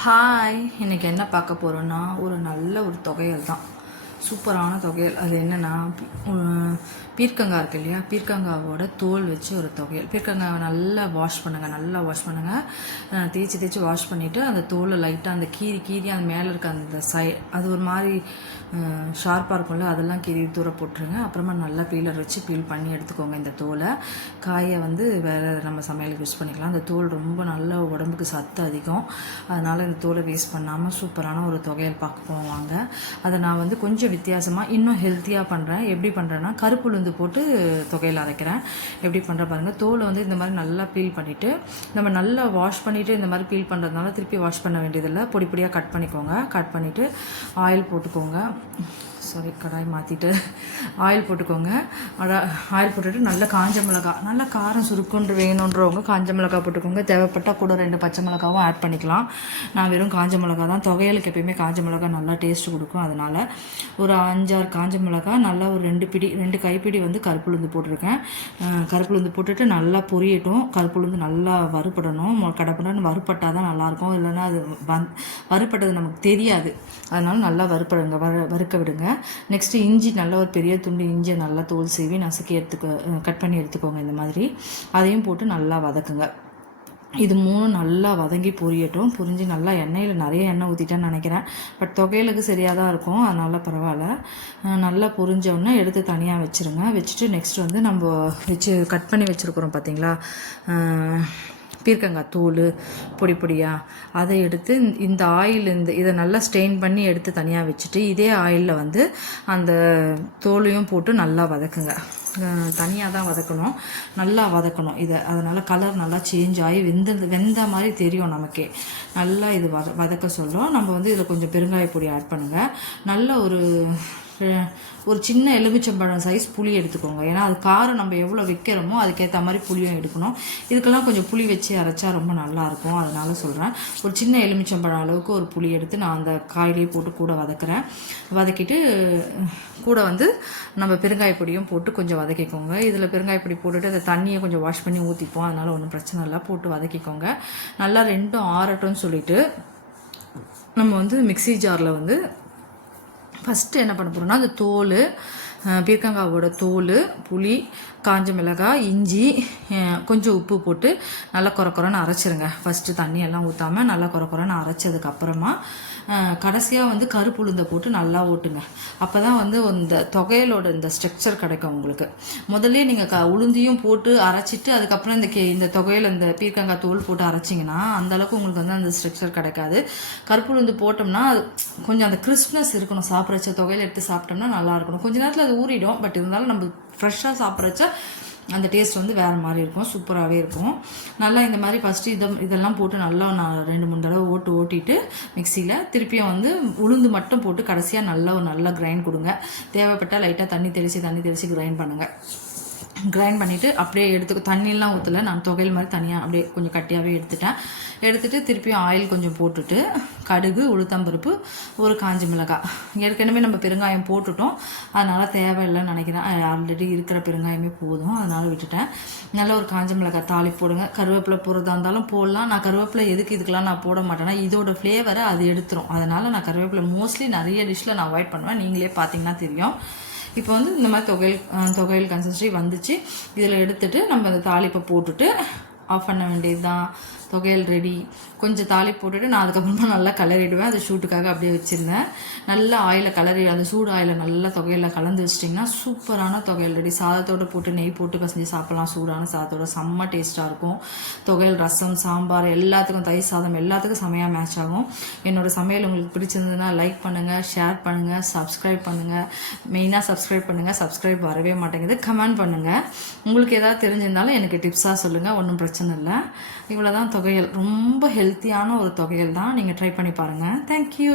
Hi இன்னைக்கு என்ன பார்க்க போகிறோன்னா ஒரு நல்ல ஒரு தொகையல் தான் சூப்பரான தொகையல். அது என்னென்னா பீர்க்கங்காய் இருக்கு இல்லையா? பீர்க்கங்காவோட தோல் வச்சு ஒரு தொகையல். பீர்க்கங்காவை நல்லா வாஷ் பண்ணுங்கள் நல்லா வாஷ் பண்ணுங்கள் தேய்ச்சி தேய்ச்சி வாஷ் பண்ணிவிட்டு அந்த தோலை லைட்டாக அந்த கீறி கீறி அந்த மேலே இருக்க அந்த சை அது ஒரு மாதிரி ஷார்ப்பாக இருக்கும்ல அதெல்லாம் கீறி தூர போட்டுருங்க. அப்புறமா நல்லா பீலர் வச்சு பீல் பண்ணி எடுத்துக்கோங்க இந்த தோலை. காயை வந்து வேறு நம்ம சமையலுக்கு யூஸ் பண்ணிக்கலாம். அந்த தோல் ரொம்ப நல்ல உடம்புக்கு சத்து அதிகம். அதனால் இந்த தோலை வேஸ்ட் பண்ணாமல் சூப்பரான ஒரு தொகையல் பார்க்க போவாங்க அதை நான் வந்து கொஞ்சம் வித்தியாசமாக இன்னும் ஹெல்த்தியாக பண்ணுறேன் எப்படி பண்ணுறேன்னா கருப்பு உளுந்து போட்டு தொகையில் அரைக்கிறேன். எப்படி பண்ணுற பாருங்கள் தோலை வந்து இந்த மாதிரி நல்லா பீல் பண்ணிவிட்டு நம்ம நல்லா வாஷ் பண்ணிவிட்டு இந்த மாதிரி பீல் பண்ணுறதுனால திருப்பி வாஷ் பண்ண வேண்டியதில்லை. பொடி பொடியாக கட் பண்ணிக்கோங்க. கட் பண்ணிவிட்டு ஆயில் போட்டுக்கோங்க. சாரி கடாய் மாற்றிட்டு ஆயில் போட்டுக்கோங்க. ஆயில் போட்டுட்டு நல்ல காஞ்ச மிளகா நல்லா காரம் சுருக்குன்று வேணுன்றவங்க காஞ்ச மிளகா போட்டுக்கோங்க. தேவைப்பட்டால் கூட ரெண்டு பச்சை மிளகாவும் ஆட் பண்ணிக்கலாம். நான் வெறும் காஞ்ச மிளகா தான் துவையலுக்கு எப்பயுமே காஞ்ச மிளகா நல்லா டேஸ்ட் கொடுக்கும். அதனால் ஒரு அஞ்சாறு காஞ்ச மிளகா நல்லா ஒரு ரெண்டு பிடி ரெண்டு கைப்பிடி வந்து கருப்புளுந்து போட்டிருக்கேன். கருப்புளுந்து போட்டுட்டு நல்லா பொரியட்டும். கருப்புளுந்து நல்லா வறுபடணும். கடப்படன்னு வறுப்பட்டால் தான் நல்லாயிருக்கும். இல்லைன்னா அது வந் வறுப்பட்டது நமக்கு தெரியாது. அதனால் நல்லா வறுப்படுங்க வறு வறுக்க விடுங்க. நெக்ஸ்ட்டு இஞ்சி நல்ல ஒரு பெரிய துண்டு இஞ்சியை நல்லா தோல் சீவி நசுக்கி எடுத்துக்க கட் பண்ணி எடுத்துக்கோங்க இந்த மாதிரி. அதையும் போட்டு நல்லா வதக்குங்க. இது மூணும் நல்லா வதங்கி பொரியட்டும். பொரிஞ்சு நல்லா எண்ணெயில் நிறைய எண்ணெய் ஊற்றிட்டேன்னு நினைக்கிறேன். பட் தொகையிலுக்கு சரியாக தான் இருக்கும். அதனால் பரவாயில்ல. நல்லா பொரிஞ்சோடனே எடுத்து தனியாக வச்சுருங்க. வச்சுட்டு நெக்ஸ்ட் வந்து நம்ம வச்சு கட் பண்ணி வச்சுருக்குறோம் பார்த்தீங்களா பீர்க்கங்காய் தூள் பொடி பொடியாக அதை எடுத்து இந்த ஆயில் இந்த இதை நல்லா ஸ்டெயின் பண்ணி எடுத்து தனியாக வச்சுட்டு இதே ஆயிலில் வந்து அந்த தோலையும் போட்டு நல்லா வதக்குங்க. தனியாக தான் வதக்கணும். நல்லா வதக்கணும் இதை. அதனால் கலர் நல்லா சேஞ்ச் ஆகி வெந்த வெந்த மாதிரி தெரியும் நமக்கே. நல்லா இது வத வதக்க சொல்லும் நம்ம வந்து இதில் கொஞ்சம் பெருங்காய பொடி ஆட் பண்ணுங்கள் நல்ல ஒரு ஒரு சின்ன எலுமிச்சம்பழம் சைஸ் புளி எடுத்துக்கோங்க. ஏன்னா அது காரம் நம்ம எவ்வளோ வைக்கிறோமோ அதுக்கேற்ற மாதிரி புளியும் எடுக்கணும். இதுக்கெல்லாம் கொஞ்சம் புளி வச்சு அரைச்சா ரொம்ப நல்லாயிருக்கும் அதனால சொல்கிறேன் ஒரு சின்ன எலுமிச்சம்பழம் அளவுக்கு ஒரு புளி எடுத்து நான் அந்த காயிலே போட்டு கூட வதக்குறேன். வதக்கிட்டு கூட வந்து நம்ம பெருங்காய பொடியும் போட்டு கொஞ்சம் வதக்கிக்கோங்க. இதில் பெருங்காய பொடி போட்டுட்டு அந்த தண்ணியை கொஞ்சம் வாஷ் பண்ணி ஊற்றிப்போம் அதனால் ஒன்றும் பிரச்சனை இல்லை. போட்டு வதக்கிக்கோங்க. நல்லா ரெண்டும் ஆறட்டும்னு சொல்லிட்டு நம்ம வந்து மிக்சி ஜாரில் வந்து ஃபஸ்ட்டு என்ன பண்ண போகிறோம்னா அந்த தோல் பீர்க்கங்காவோட தோல் புளி காஞ்ச மிளகாய் இஞ்சி கொஞ்சம் உப்பு போட்டு நல்லா குறக்குறன்னு அரைச்சிருங்க. ஃபஸ்ட்டு தண்ணியெல்லாம் ஊற்றாமல் நல்லா குறக்குறன்னு அரைச்சதுக்கப்புறமா கடைசியாக வந்து கருப்பு உளுந்தை போட்டு நல்லா ஓட்டுங்க. அப்போ தான் வந்து இந்த தொகையலோட இந்த ஸ்ட்ரக்சர் கிடைக்கும் உங்களுக்கு. முதல்ல நீங்கள் க உளுந்தியும் போட்டு அரைச்சிட்டு அதுக்கப்புறம் இந்த கே இந்த தொகையில் இந்த பீர்க்கங்காய் தோல் போட்டு அரைச்சிங்கன்னா அந்தளவுக்கு உங்களுக்கு வந்து அந்த ஸ்ட்ரக்சர் கிடைக்காது. கருப்பு உளுந்து போட்டோம்னா அது கொஞ்சம் அந்த கிறிஸ்ப்னஸ் இருக்கணும். சாப்பிட்றச்ச தொகையில் எடுத்து சாப்பிட்டோம்னா நல்லா இருக்கணும். கொஞ்ச நேரத்தில் அது ஊறிடும். பட் இருந்தாலும் நம்ம ஃப்ரெஷ்ஷாக சாப்பிட்றச்ச அந்த டேஸ்ட் வந்து வேறு மாதிரி இருக்கும். சூப்பராகவே இருக்கும். நல்லா இந்த மாதிரி ஃபஸ்ட்டு இதை இதெல்லாம் போட்டு நல்லா நான் ரெண்டு மூணு தடவை ஓட்டு ஓட்டிட்டு மிக்சியில் திருப்பியும் வந்து உளுந்து மட்டும் போட்டு கடைசியாக நல்லா ஒரு நல்லா கிரைண்ட் கொடுங்க. தேவைப்பட்டால் லைட்டாக தண்ணி தெளித்து தண்ணி தெளித்து கிரைண்ட் பண்ணுங்கள் கிரைண்ட் பண்ணிவிட்டு அப்படியே எடுத்து தண்ணியெலாம் ஊற்றல நான் தொகையில் மாதிரி தனியாக அப்படியே கொஞ்சம் கட்டியாகவே எடுத்துட்டேன். எடுத்துகிட்டு திருப்பியும் ஆயில் கொஞ்சம் போட்டுட்டு கடுகு உளுத்தம்பருப்பு ஒரு காஞ்சி மிளகாய். ஏற்கனவே நம்ம பெருங்காயம் போட்டுட்டோம். அதனால் தேவையில்லைன்னு நினைக்கிறேன். ஆல்ரெடி இருக்கிற பெருங்காயமே போதும். அதனால் விட்டுட்டேன். நல்ல ஒரு காஞ்சி மிளகாய் தாளி போடுங்க. கருவேப்பிலை போடுறதா இருந்தாலும் போடலாம். நான் கருவேப்பிலை எதுக்கு இதுக்கெலாம் நான் போட மாட்டேன்னா இதோட ஃப்ளேவரை அது எடுத்துரும். அதனால் நான் கருவேப்பிலை மோஸ்ட்லி நிறைய டிஷ்ஷில் நான் அவாய்ட் பண்ணுவேன். நீங்களே பார்த்தீங்கன்னா தெரியும். இப்போ வந்து இந்த மாதிரி தொகையில் தொகையில் கன்சிஸ்டி வந்துச்சு. இதில் எடுத்துகிட்டு நம்ம அந்த தாளிப்பை போட்டுட்டு ஆஃப் பண்ண வேண்டியது தான் தொகையல் ரெடி கொஞ்சம் தாலி போட்டுட்டு நான் அதுக்கப்புறமா நல்லா கலரிடுவேன். அது ஷூட்டுக்காக அப்படியே வச்சுருந்தேன் நல்லா ஆயிலை கலரி அந்த சூடு ஆயில் நல்லா தொகையில் கலந்து வச்சிட்டிங்கன்னா சூப்பரான தொகையல் ரெடி சாதத்தோடு போட்டு நெய் போட்டு பசஞ்சு சாப்பிட்லாம். சூடான சாதத்தோட. செம்ம டேஸ்ட்டாக இருக்கும். தொகையல் ரசம் சாம்பார் எல்லாத்துக்கும் தயிர் சாதம் எல்லாத்துக்கும் செமையாக மேட்ச் ஆகும். என்னோடய சமையல் உங்களுக்கு பிடிச்சிருந்ததுன்னா லைக் பண்ணுங்கள் ஷேர் பண்ணுங்கள் சப்ஸ்கிரைப் பண்ணுங்கள் மெயினாக சப்ஸ்கிரைப் பண்ணுங்கள் சப்ஸ்கிரைப் வரவே மாட்டேங்குது. கமெண்ட் பண்ணுங்கள் உங்களுக்கு ஏதாவது தெரிஞ்சிருந்தாலும் எனக்கு டிப்ஸாக சொல்லுங்கள் ஒன்றும் பிரச்சனை பிரச்சனை இல்லை. இவ்வளோ தான் தொகையல் ரொம்ப ஹெல்த்தியான ஒரு தொகையல் தான். நீங்கள் ட்ரை பண்ணி பாருங்கள் தேங்க்யூ